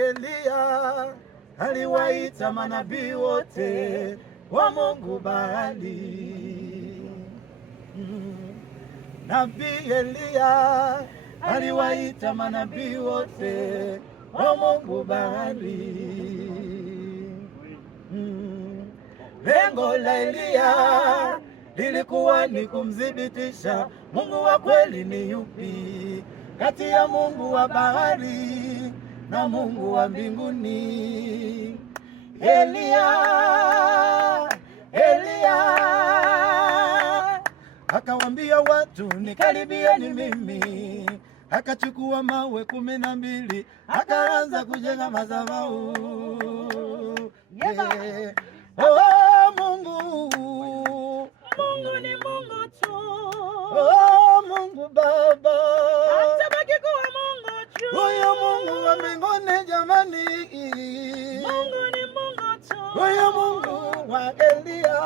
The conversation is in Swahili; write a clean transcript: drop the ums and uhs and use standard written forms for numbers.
Eliya aliwaita manabii wote wa Mungu Baali. Nabii Eliya aliwaita manabii wote wa Mungu Baali. Lengo la Eliya lilikuwa ni kumthibitisha Mungu wa kweli ni yupi kati ya Mungu wa bahari na Mungu wa mbinguni. Eliya akawambia watu, nikaribieni mimi. Akachukua mawe 12 akaanza kujenga madhabahu. Mungu ni Mungu tu. Mungu Baba atabaki kuwa Mungu tu. Huyo Mungu wa mbinguni jamani, Mungu ni Mungu tu. huyo Mungu wa Eliya